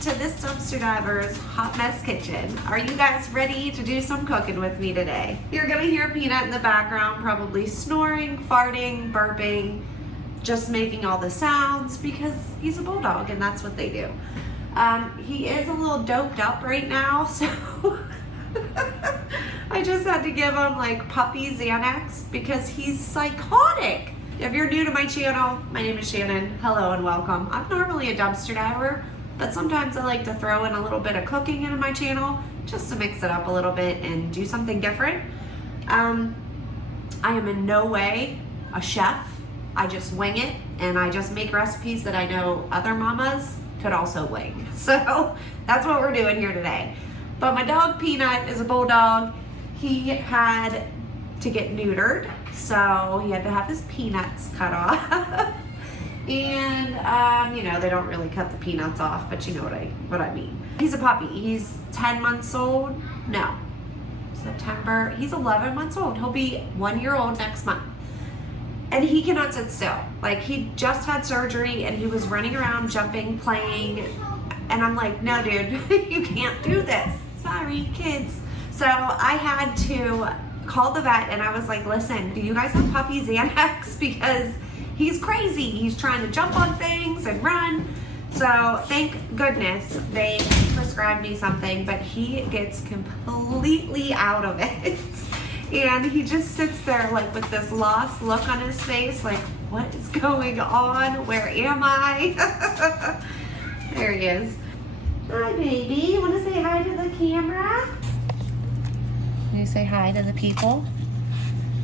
to this dumpster diver's hot mess kitchen. Are you guys ready to do some cooking with me today? You're gonna hear Peanut in the background, probably snoring, farting, burping, just making all the sounds because he's a bulldog and that's what they do. He is a little doped up right now, so I just had to give him like puppy Xanax because he's psychotic. If you're new to my channel, my name is Shannon. Hello and welcome. I'm normally a dumpster diver, but sometimes I like to throw in a little bit of cooking into my channel just to mix it up a little bit and do something different. I am in no way a chef. I just wing it and I just make recipes that I know other mamas could also wing. So that's what we're doing here today. But my dog Peanut is a bulldog. He had to get neutered, so he had to have his peanuts cut off. And you know, they don't really cut the peanuts off, but you know what I mean. He's a puppy. He's 10 months old. No, September. He's 11 months old. He'll be 1 year old next month. And he cannot sit still. Like, he just had surgery and he was running around, jumping, playing. And I'm like, no, dude, you can't do this. Sorry, kids. So I had to call the vet and I was like, listen, do you guys have puppy Xanax? Because he's crazy. He's trying to jump on things and run. So thank goodness they prescribed me something, but he gets completely out of it. And he just sits there like with this lost look on his face, like, what is going on? Where am I? There he is. Hi, baby. You want to say hi to the camera? Can you say hi to the people?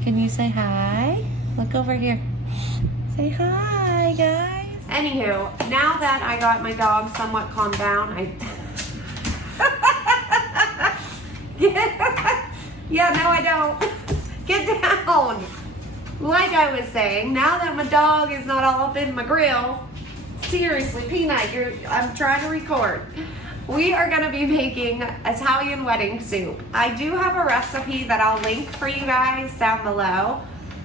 Can you say hi? Look over here. Say hi, guys. Anywho, now that I got my dog somewhat calmed down, yeah, no, I don't. Get down. Like I was saying, now that my dog is not all up in my grill, seriously, Peanut, I'm trying to record. We are gonna be making Italian wedding soup. I do have a recipe that I'll link for you guys down below,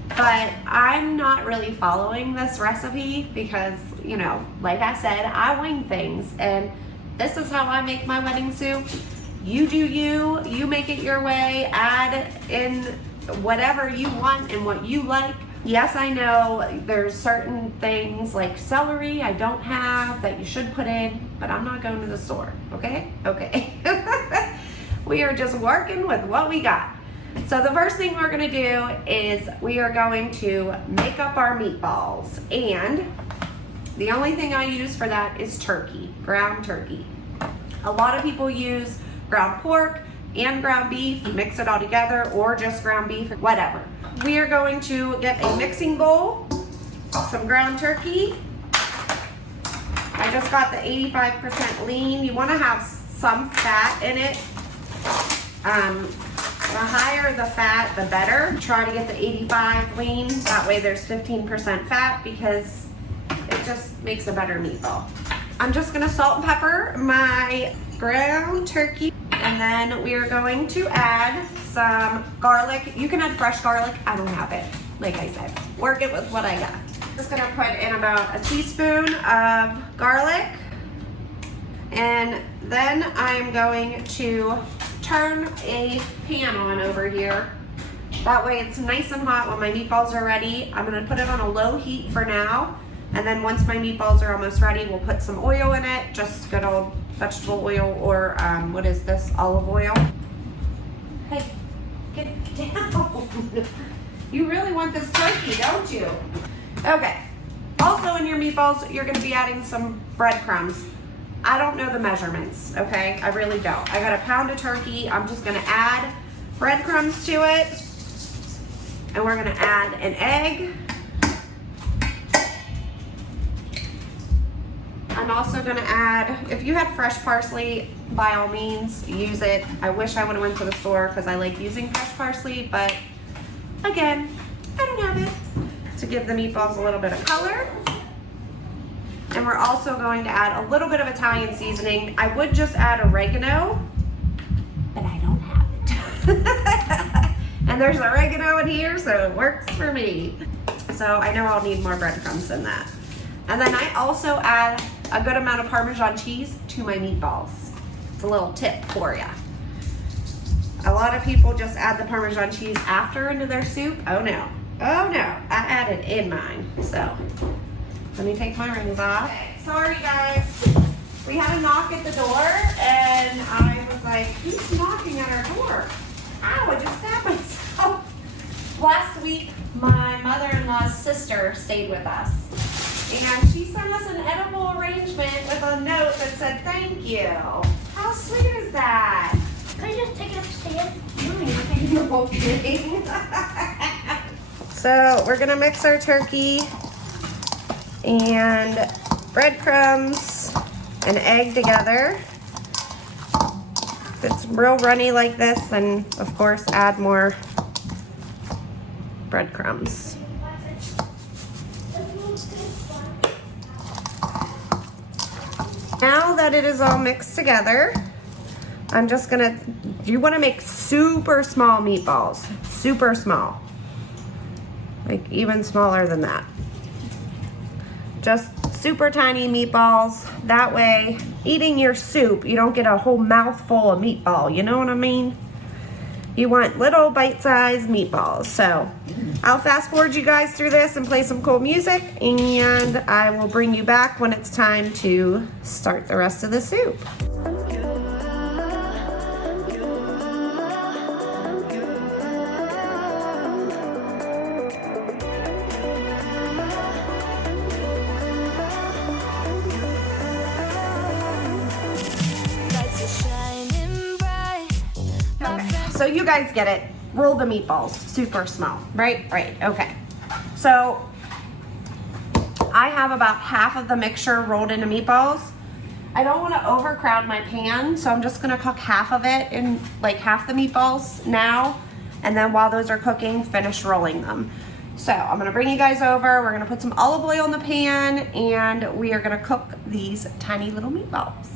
but I'm not really following this recipe because, you know, like I said, I wing things, and this is how I make my wedding soup. You do you make it your way, add in whatever you want and what you like. Yes, I know there's certain things like celery I don't have that you should put in, but I'm not going to the store, okay? Okay. We are just working with what we got. So the first thing we're gonna do is we are going to make up our meatballs, and the only thing I use for that is turkey, ground turkey. A lot of people use ground pork and ground beef, mix it all together, or just ground beef, whatever. We are going to get a mixing bowl, some ground turkey. I just got the 85% lean. You want to have some fat in it. The higher the fat, the better. Try to get the 85 lean. That way there's 15% fat because it just makes a better meatball. I'm just gonna salt and pepper my ground turkey. And then we are going to add some garlic. You can add fresh garlic. I don't have it, like I said. Work it with what I got. Just gonna put in about a teaspoon of garlic. And then I'm going to turn a pan on over here. That way it's nice and hot when my meatballs are ready. I'm gonna put it on a low heat for now. And then once my meatballs are almost ready, we'll put some oil in it, just good old vegetable oil, or what is this, olive oil. Hey, get down. You really want this turkey, don't you? Okay, also in your meatballs, you're gonna be adding some breadcrumbs. I don't know the measurements, okay? I really don't. I got a pound of turkey. I'm just gonna add breadcrumbs to it. And we're gonna add an egg. I'm also gonna add, if you had fresh parsley, by all means, use it. I wish I would've went to the store because I like using fresh parsley, but again, I don't have it. To give the meatballs a little bit of color. And we're also going to add a little bit of Italian seasoning. I would just add oregano, but I don't have it. And there's oregano in here, so it works for me. So I know I'll need more breadcrumbs than that. And then I also add a good amount of Parmesan cheese to my meatballs. It's a little tip for you. A lot of people just add the Parmesan cheese after into their soup. Oh no, oh no, I added in mine. So let me take my rings off. Okay. Sorry guys, we had a knock at the door and I was like, who's knocking at our door? Ow, I just stabbed myself. Last week, my mother-in-law's sister stayed with us. And she sent us an edible arrangement with a note that said, thank you. How sweet is that? Can I just take it upstairs? No, you're taking the whole thing. So we're gonna mix our turkey and breadcrumbs and egg together. If it's real runny like this, then of course add more breadcrumbs. Now that it is all mixed together, I'm just gonna, you wanna make super small meatballs, super small. Like even smaller than that. Just super tiny meatballs. That way, eating your soup, you don't get a whole mouthful of meatball, you know what I mean? You want little bite-sized meatballs. So I'll fast forward you guys through this and play some cool music, and I will bring you back when it's time to start the rest of the soup. So you guys get it. Roll the meatballs super small, right? Right, okay. So I have about half of the mixture rolled into meatballs. I don't want to overcrowd my pan, so I'm just going to cook half of it in, like half the meatballs now, and then while those are cooking, finish rolling them. So I'm going to bring you guys over. We're going to put some olive oil in the pan, and we are going to cook these tiny little meatballs.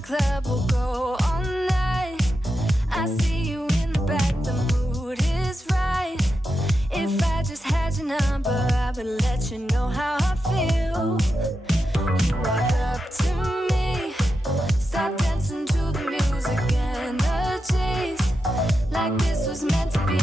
Club will go all night. I see you in the back, the mood is right. If I just had your number, I would let you know how I feel. You walk up to me, start dancing to the music, energies like this was meant to be.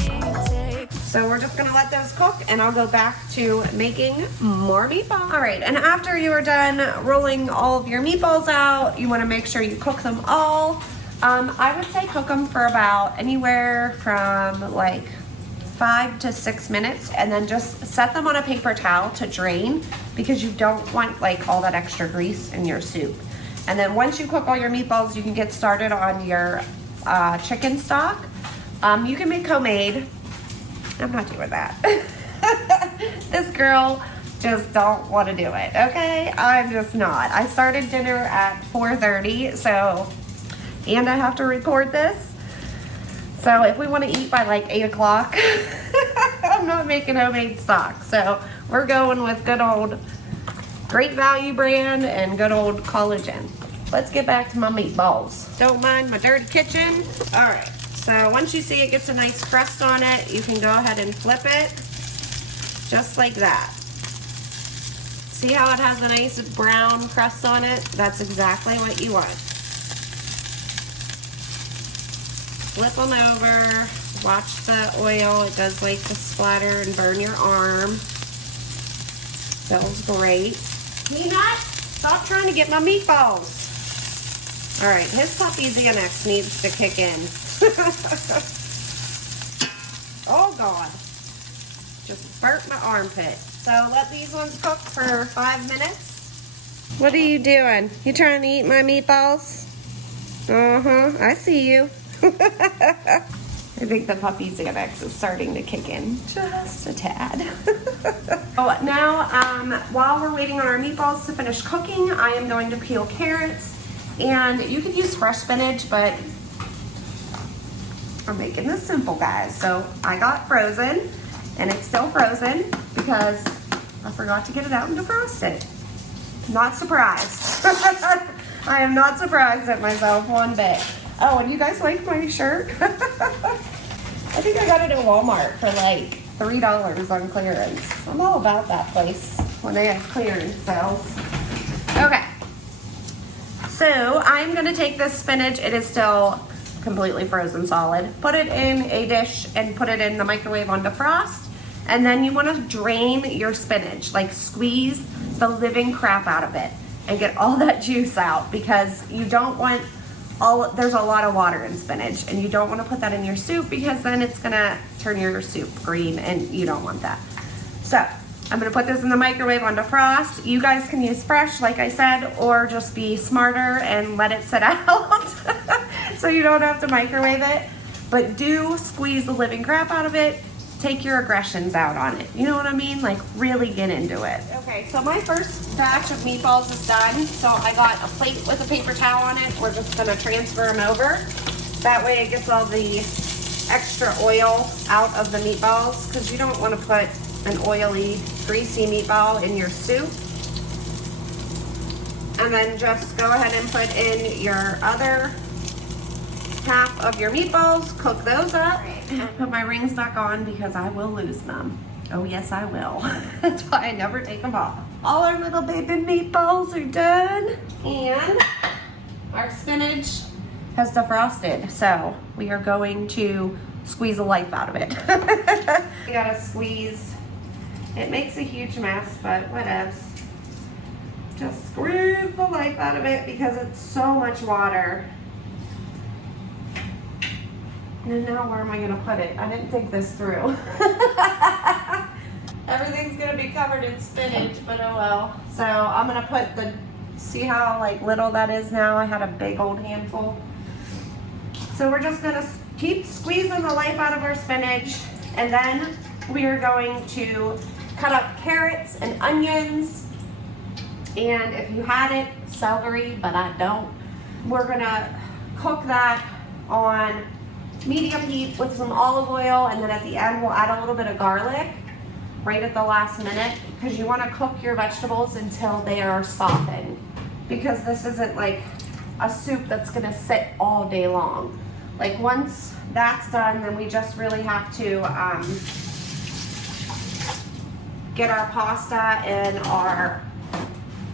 So we're just gonna let those cook, and I'll go back to making more meatballs. All right, and after you are done rolling all of your meatballs out, you wanna make sure you cook them all. I would say cook them for about anywhere from like 5 to 6 minutes, and then just set them on a paper towel to drain, because you don't want like all that extra grease in your soup. And then once you cook all your meatballs, you can get started on your chicken stock. You can make homemade. I'm not doing that. This girl just don't want to do it, okay? I'm just not. I started dinner at 4:30, so, and I have to record this. So if we want to eat by like 8 o'clock, I'm not making homemade stock. So we're going with good old Great Value brand and good old collagen. Let's get back to my meatballs. Don't mind my dirty kitchen. All right. So once you see it gets a nice crust on it, you can go ahead and flip it just like that. See how it has a nice brown crust on it? That's exactly what you want. Flip them over, watch the oil. It does like to splatter and burn your arm. Smells great. Peanut, stop trying to get my meatballs. All right, his puppy Xanax needs to kick in. Oh God, just burnt my armpit. So let these ones cook for 5 minutes. What are you doing? You trying to eat my meatballs? Uh-huh, I see you. I think the puppy Xanax is starting to kick in just a tad. Oh, now, while we're waiting on our meatballs to finish cooking, I am going to peel carrots. And you could use fresh spinach, but I'm making this simple, guys. So I got frozen, and it's still frozen because I forgot to get it out and defrost it. Not surprised. I am not surprised at myself one bit. Oh, and you guys like my shirt? I think I got it at Walmart for like $3 on clearance. I'm all about that place when they have clearance sales. Okay. So I'm gonna take this spinach. It is still completely frozen solid. Put it in a dish and put it in the microwave on defrost. And then you wanna drain your spinach, like squeeze the living crap out of it and get all that juice out, because you don't want there's a lot of water in spinach, and you don't want to put that in your soup because then it's gonna turn your soup green and you don't want that. So I'm gonna put this in the microwave on defrost. You guys can use fresh, like I said, or just be smarter and let it sit out so you don't have to microwave it. But do squeeze the living crap out of it. Take your aggressions out on it. You know what I mean? Like really get into it. Okay, so my first batch of meatballs is done. So I got a plate with a paper towel on it. We're just gonna transfer them over. That way it gets all the extra oil out of the meatballs, because you don't want to put an oily, greasy meatball in your soup. And then just go ahead and put in your other half of your meatballs, cook those up. Put my rings back on because I will lose them. Oh yes, I will. That's why I never take them off. All our little baby meatballs are done. And our spinach has defrosted. So we are going to squeeze the life out of it. You gotta squeeze. It makes a huge mess, but whatevs. Just squeeze the life out of it because it's so much water. And now where am I gonna put it? I didn't think this through. Everything's gonna be covered in spinach, but oh well. So I'm gonna put see how like little that is now? I had a big old handful. So we're just gonna keep squeezing the life out of our spinach, and then we are going to cut up carrots and onions. And if you had it, celery, but I don't. We're gonna cook that on medium heat with some olive oil, and then at the end we'll add a little bit of garlic right at the last minute, because you want to cook your vegetables until they are softened, because this isn't like a soup that's going to sit all day long. Like once that's done, then we just really have to get our pasta and our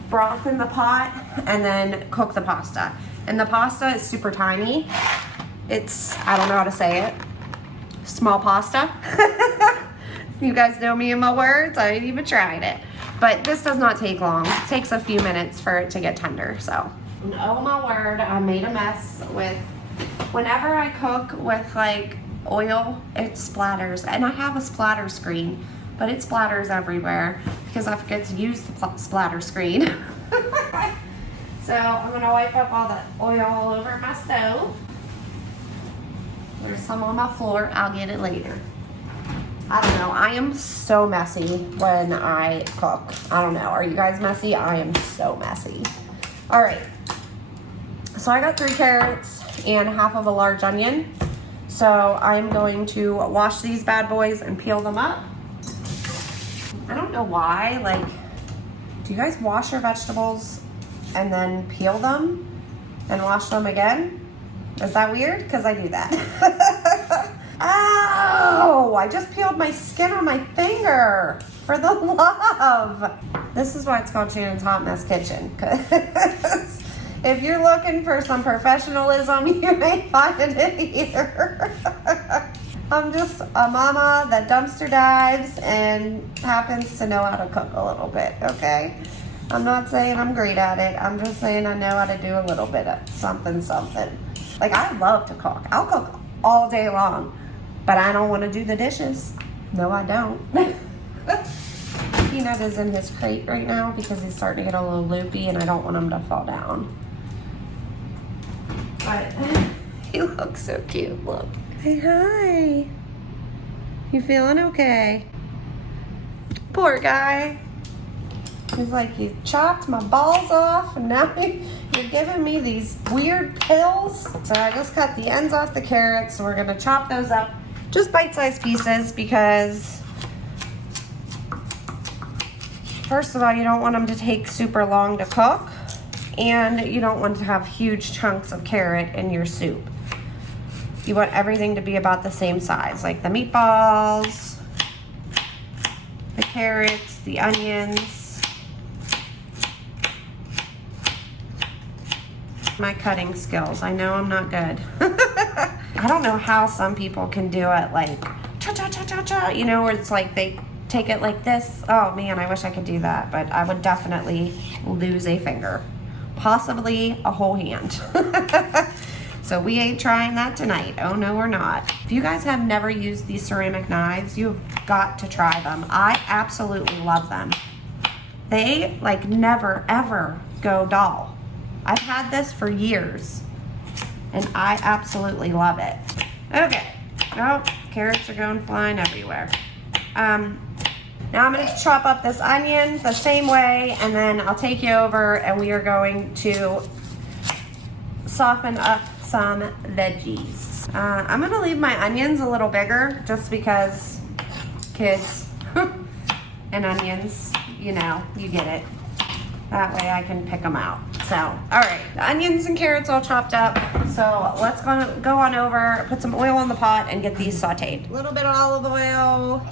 broth in the pot and then cook the pasta. And the pasta is super tiny. It's, I don't know how to say it, small pasta. You guys know me and my words. I ain't even tried it. But this does not take long. It takes a few minutes for it to get tender, so. And oh my word, I made a mess with, whenever I cook with like oil, it splatters. And I have a splatter screen, but it splatters everywhere because I forget to use the splatter screen. So I'm gonna wipe up all the oil all over my stove. There's some on my floor. I'll get it later. I don't know. I am so messy when I cook. I don't know. Are you guys messy? I am so messy. All right. So I got 3 carrots and half of a large onion. So I'm going to wash these bad boys and peel them up. I don't know why. Like, do you guys wash your vegetables and then peel them and wash them again? Is that weird? Because I do that. Ow! I just peeled my skin on my finger. For the love. This is why it's called Shannon's Hot Mess Kitchen. Because if you're looking for some professionalism, you may find it here. I'm just a mama that dumpster dives and happens to know how to cook a little bit, okay? I'm not saying I'm great at it. I'm just saying I know how to do a little bit of something. Like, I love to cook. I'll cook all day long, but I don't want to do the dishes. No, I don't. Peanut is in his crate right now because he's starting to get a little loopy and I don't want him to fall down. But he looks so cute, look. Hey, hi. You feeling okay? Poor guy. He's like, you chopped my balls off and now you're giving me these weird pills. So I just cut the ends off the carrots. So we're gonna chop those up, just bite-sized pieces, because first of all, you don't want them to take super long to cook, and you don't want to have huge chunks of carrot in your soup. You want everything to be about the same size, like the meatballs, the carrots, the onions. My cutting skills, I know I'm not good. I don't know how some people can do it like cha-cha-cha-cha-cha, you know, where it's like they take it like this. Oh man, I wish I could do that, but I would definitely lose a finger, possibly a whole hand. So we ain't trying that tonight. Oh no, we're not. If you guys have never used these ceramic knives, you've got to try them. I absolutely love them. They like never ever go dull. I've had this for years and I absolutely love it. Okay, oh, carrots are going flying everywhere. Now I'm gonna chop up this onion the same way, and then I'll take you over and we are going to soften up some veggies. I'm gonna leave my onions a little bigger just because kids and onions, you know, you get it. That way I can pick them out. So, all right, the onions and carrots all chopped up. So let's go on over, put some oil in the pot and get these sauteed. A little bit of olive oil,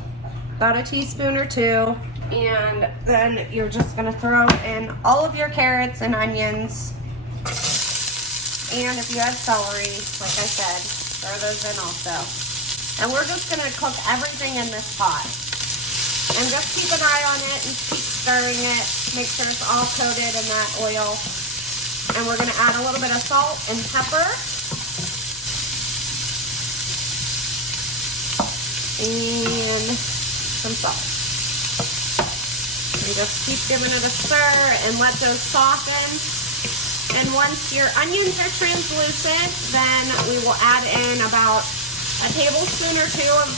about a teaspoon or two. And then you're just gonna throw in all of your carrots and onions. And if you have celery, like I said, throw those in also. And we're just gonna cook everything in this pot. And just keep an eye on it and keep stirring it. Make sure it's all coated in that oil. And we're gonna add a little bit of salt and pepper. And some salt. And just keep giving it a stir and let those soften. And once your onions are translucent, then we will add in about a tablespoon or two of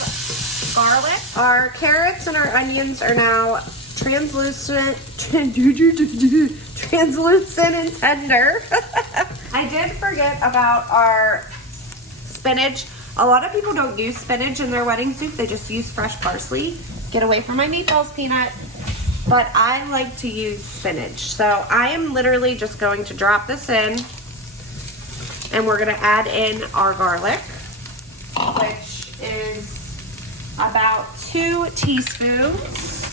garlic. Our carrots and our onions are now translucent and tender. I did forget about our spinach. A lot of people don't use spinach in their wedding soup. They just use fresh parsley. Get away from my meatballs, Peanut. But I like to use spinach. So I am literally just going to drop this in, and we're gonna add in our garlic, which is about 2 teaspoons.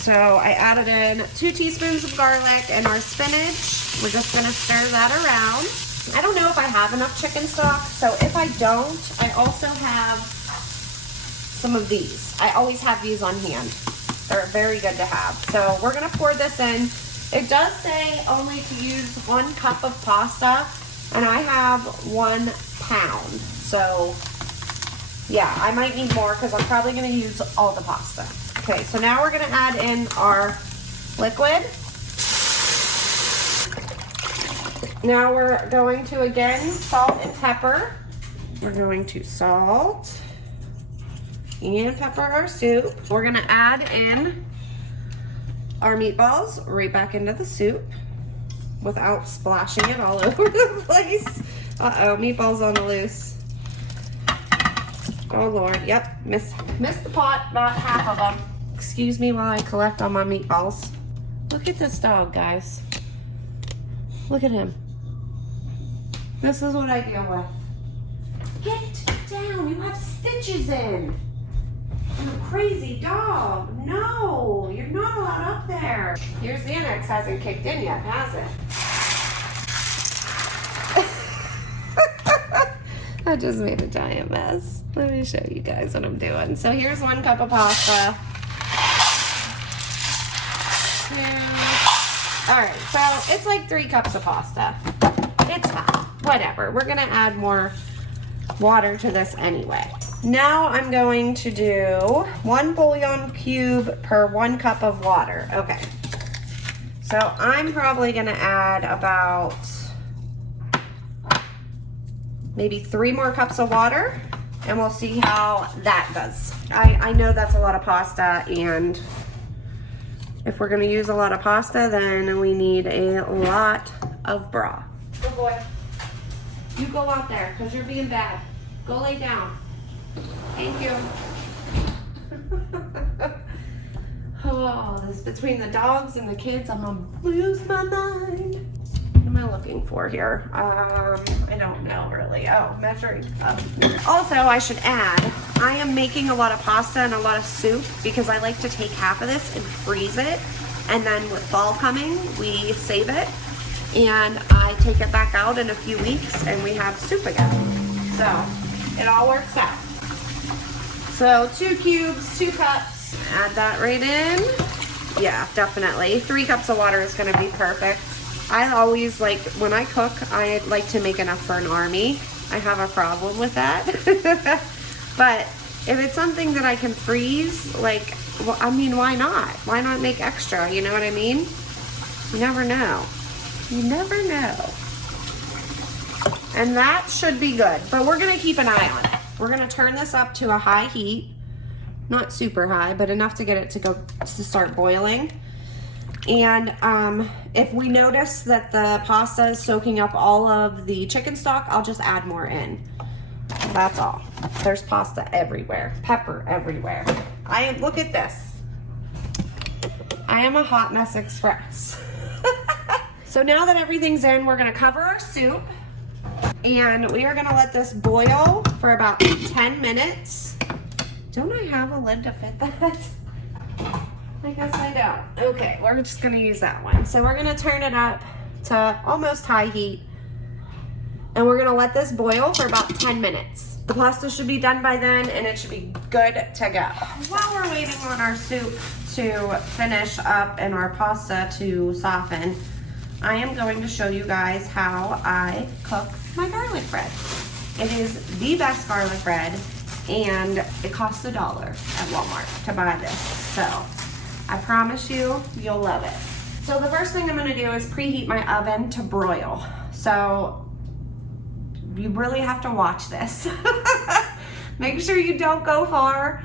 So I added in 2 teaspoons of garlic and our spinach. We're just gonna stir that around. I don't know if I have enough chicken stock, so if I don't, I also have some of these. I always have these on hand. They're very good to have. So we're gonna pour this in. It does say only to use 1 cup of pasta, and I have 1 pound. So yeah, I might need more because I'm probably gonna use all the pasta. Okay, so now we're gonna add in our liquid. Now we're going to, again, salt and pepper. We're going to salt and pepper our soup. We're gonna add in our meatballs right back into the soup without splashing it all over the place. Uh-oh, meatballs on the loose. Oh Lord, yep, missed the pot, about half of them. Excuse me while I collect all my meatballs. Look at this dog, guys. Look at him. This is what I deal with. Get down, you have stitches in. You crazy dog. No, you're not allowed up there. Your Xanax hasn't kicked in yet, has it? I just made a giant mess. Let me show you guys what I'm doing. So here's 1 cup of pasta. 2. All right, so it's like 3 cups of pasta. It's fine, whatever. We're gonna add more water to this anyway. Now I'm going to do 1 bouillon cube per 1 cup of water. Okay, so I'm probably gonna add about maybe 3 more cups of water, and we'll see how that does. I know that's a lot of pasta, and if we're gonna use a lot of pasta, then we need a lot of broth. Good boy. You go out there, because you're being bad. Go lay down. Thank you. Oh, this between the dogs and the kids, I'm gonna lose my mind. am I looking for here? I don't know really. Oh, measuring cup. Also, I should add, I am making a lot of pasta and a lot of soup because I like to take half of this and freeze it. And then with fall coming, we save it. And I take it back out in a few weeks and we have soup again. So it all works out. So 2 cubes, 2 cups. Add that right in. Yeah, definitely. 3 cups of water is gonna be perfect. I always like, when I cook, I like to make enough for an army. I have a problem with that. But if it's something that I can freeze, like, well, I mean, why not? Why not make extra? You know what I mean? You never know. You never know. And that should be good, but we're gonna keep an eye on it. We're gonna turn this up to a high heat, not super high, but enough to get it to start boiling. And if we notice that the pasta is soaking up all of the chicken stock, I'll just add more in. That's all. There's pasta everywhere, pepper everywhere. Look at this. I am a hot mess express. So now that everything's in, we're gonna cover our soup and we are gonna let this boil for about 10 minutes. Don't I have a lid to fit that? I guess I don't. Okay, we're just gonna use that one. So we're gonna turn it up to almost high heat and we're gonna let this boil for about 10 minutes. The pasta should be done by then and it should be good to go. While we're waiting on our soup to finish up and our pasta to soften, I am going to show you guys how I cook my garlic bread. It is the best garlic bread and it costs $1 at Walmart to buy this. So I promise you, you'll love it. So the first thing I'm gonna do is preheat my oven to broil. So you really have to watch this. Make sure you don't go far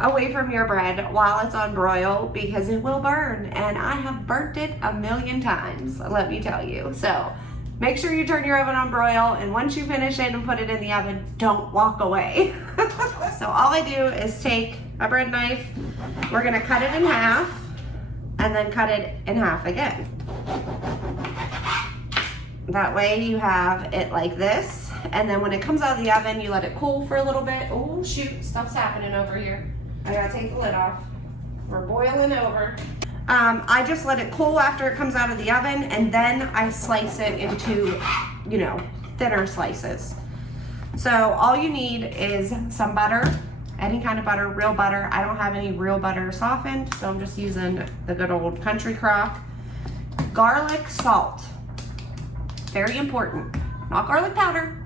away from your bread while it's on broil because it will burn, and I have burnt it a million times, let me tell you. So make sure you turn your oven on broil, and once you finish it and put it in the oven, don't walk away. So all I do is take a bread knife, we're gonna cut it in half and then cut it in half again. That way you have it like this, and then when it comes out of the oven, you let it cool for a little bit. Oh shoot, stuff's happening over here. I gotta take the lid off. We're boiling over. I just let it cool after it comes out of the oven, and then I slice it into, you know, thinner slices. So all you need is some butter, any kind of butter, real butter. I don't have any real butter softened, so I'm just using the good old country crock. Garlic salt, very important. Not garlic powder,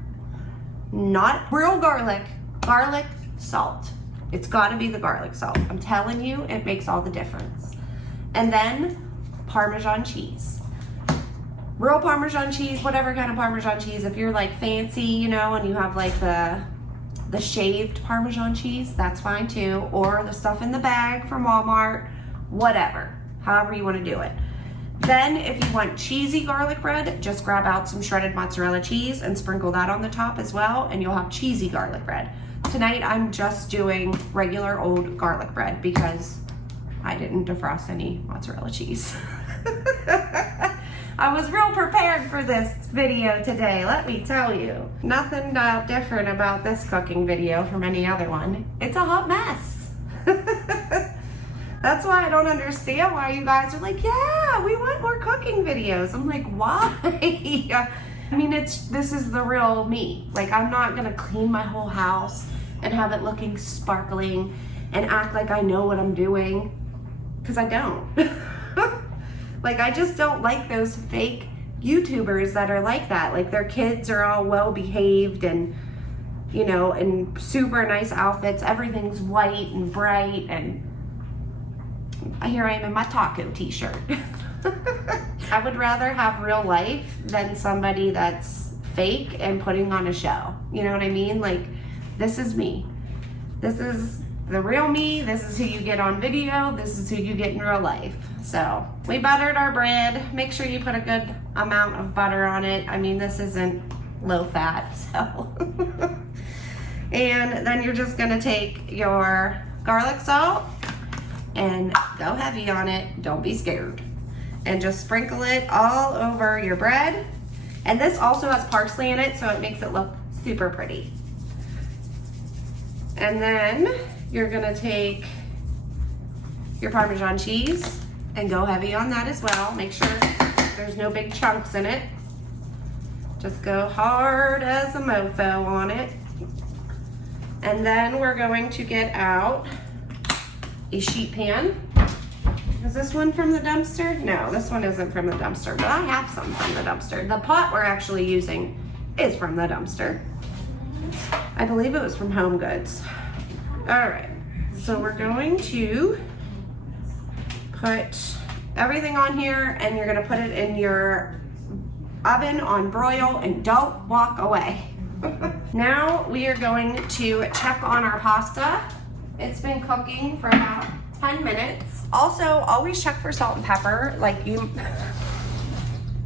not real garlic, garlic salt. It's gotta be the garlic salt. I'm telling you, it makes all the difference. And then Parmesan cheese. Real Parmesan cheese, whatever kind of Parmesan cheese. If you're like fancy, you know, and you have like the shaved Parmesan cheese, that's fine too. Or the stuff in the bag from Walmart, whatever, however you wanna do it. Then if you want cheesy garlic bread, just grab out some shredded mozzarella cheese and sprinkle that on the top as well, and you'll have cheesy garlic bread. Tonight I'm just doing regular old garlic bread because I didn't defrost any mozzarella cheese. I was real prepared for this video today, let me tell you. Nothing different about this cooking video from any other one. It's a hot mess. That's why I don't understand why you guys are like, yeah, we want more cooking videos. I'm like, why? I mean, this is the real me. Like, I'm not gonna clean my whole house and have it looking sparkling and act like I know what I'm doing, because I don't. Like, I just don't like those fake YouTubers that are like that. Like, their kids are all well behaved and, you know, in super nice outfits. Everything's white and bright, and here I am in my taco t-shirt. I would rather have real life than somebody that's fake and putting on a show. You know what I mean? Like, this is me. This is the real me. This is who you get on video. This is who you get in real life. So we buttered our bread. Make sure you put a good amount of butter on it. I mean, this isn't low fat, so. And then you're just gonna take your garlic salt and go heavy on it. Don't be scared. And just sprinkle it all over your bread And this also has parsley in it, so it makes it look super pretty. And then you're gonna take your Parmesan cheese and go heavy on that as well. Make sure there's no big chunks in it. Just go hard as a mofo on it. And then we're going to get out a sheet pan. Is this one from the dumpster? No, this one isn't from the dumpster, but I have some from the dumpster. The pot we're actually using is from the dumpster. I believe it was from Home Goods. All right, so we're going to put everything on here, and you're gonna put it in your oven on broil, and don't walk away. Now we are going to check on our pasta. It's been cooking for about 10 minutes. Also, always check for salt and pepper. Like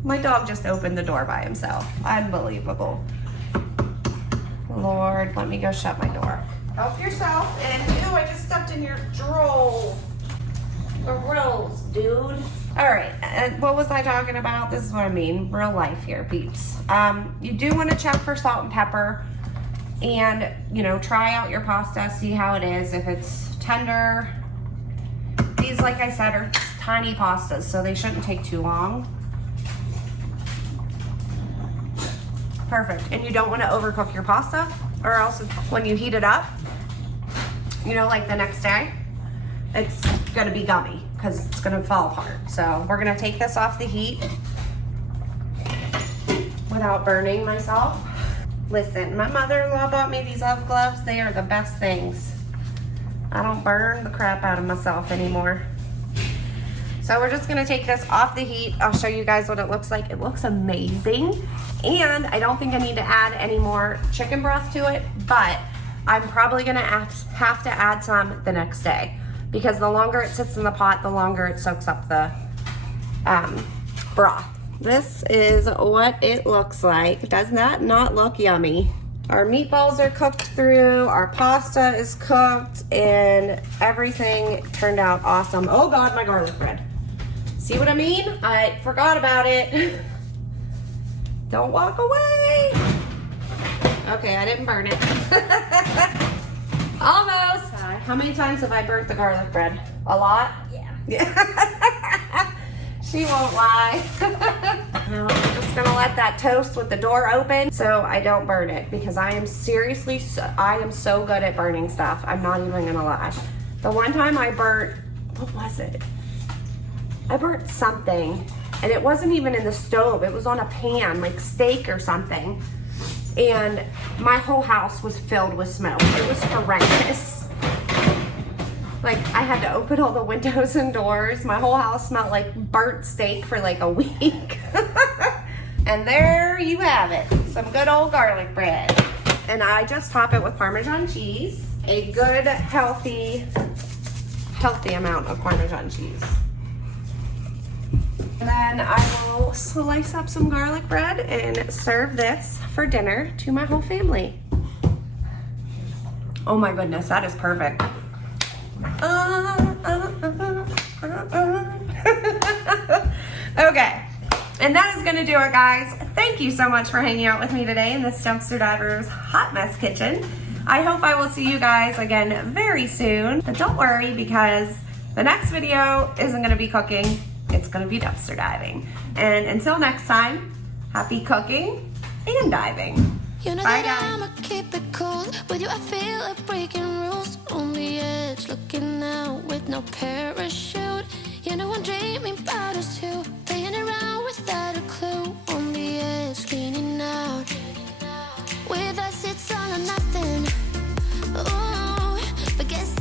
my dog just opened the door by himself. Unbelievable. Lord, let me go shut my door. Help yourself. And ew, I just stepped in your drool. Gross, dude. All right, what was I talking about? This is what I mean, real life here, peeps. You do want to check for salt and pepper, and you know, try out your pasta, see how it is, if it's tender. These, like I said, are tiny pastas, so they shouldn't take too long. Perfect. And you don't want to overcook your pasta, or else when you heat it up, you know, like the next day, it's gonna be gummy because it's gonna fall apart. So we're gonna take this off the heat without burning myself. Listen, my mother-in-law bought me these elf gloves. They are the best things. I don't burn the crap out of myself anymore. So we're just gonna take this off the heat. I'll show you guys what it looks like. It looks amazing. And I don't think I need to add any more chicken broth to it, but I'm probably gonna have to add some the next day, because the longer it sits in the pot, the longer it soaks up the broth. This is what it looks like. Does that not look yummy? Our meatballs are cooked through, our pasta is cooked, and everything turned out awesome. Oh God, my garlic bread. See what I mean? I forgot about it. Don't walk away. Okay, I didn't burn it. Almost. How many times have I burnt the garlic bread? A lot? Yeah. She won't lie. I'm just gonna let that toast with the door open so I don't burn it, because I am seriously, I am so good at burning stuff. I'm not even gonna lie. The one time I burnt, what was it? I burnt something, and it wasn't even in the stove. It was on a pan, like steak or something. And my whole house was filled with smoke. It was horrendous. Like, I had to open all the windows and doors. My whole house smelled like burnt steak for like a week. And there you have it. Some good old garlic bread. And I just top it with Parmesan cheese. A good, healthy amount of Parmesan cheese. And then I will slice up some garlic bread and serve this for dinner to my whole family. Oh my goodness, that is perfect. Okay, and that is gonna do it, guys. Thank you so much for hanging out with me today in this Dumpster Divers hot mess kitchen. I hope I will see you guys again very soon, but don't worry, because the next video isn't gonna be cooking, it's gonna be dumpster diving. And until next time, happy cooking and diving. You know Bye, that guys. I'ma keep it cool. With you I feel like breaking rules. On the edge, looking out with no parachute. You know I'm dreaming about us two, playing around without a clue. On the edge, leaning out. With us it's all or nothing. Ooh, but guess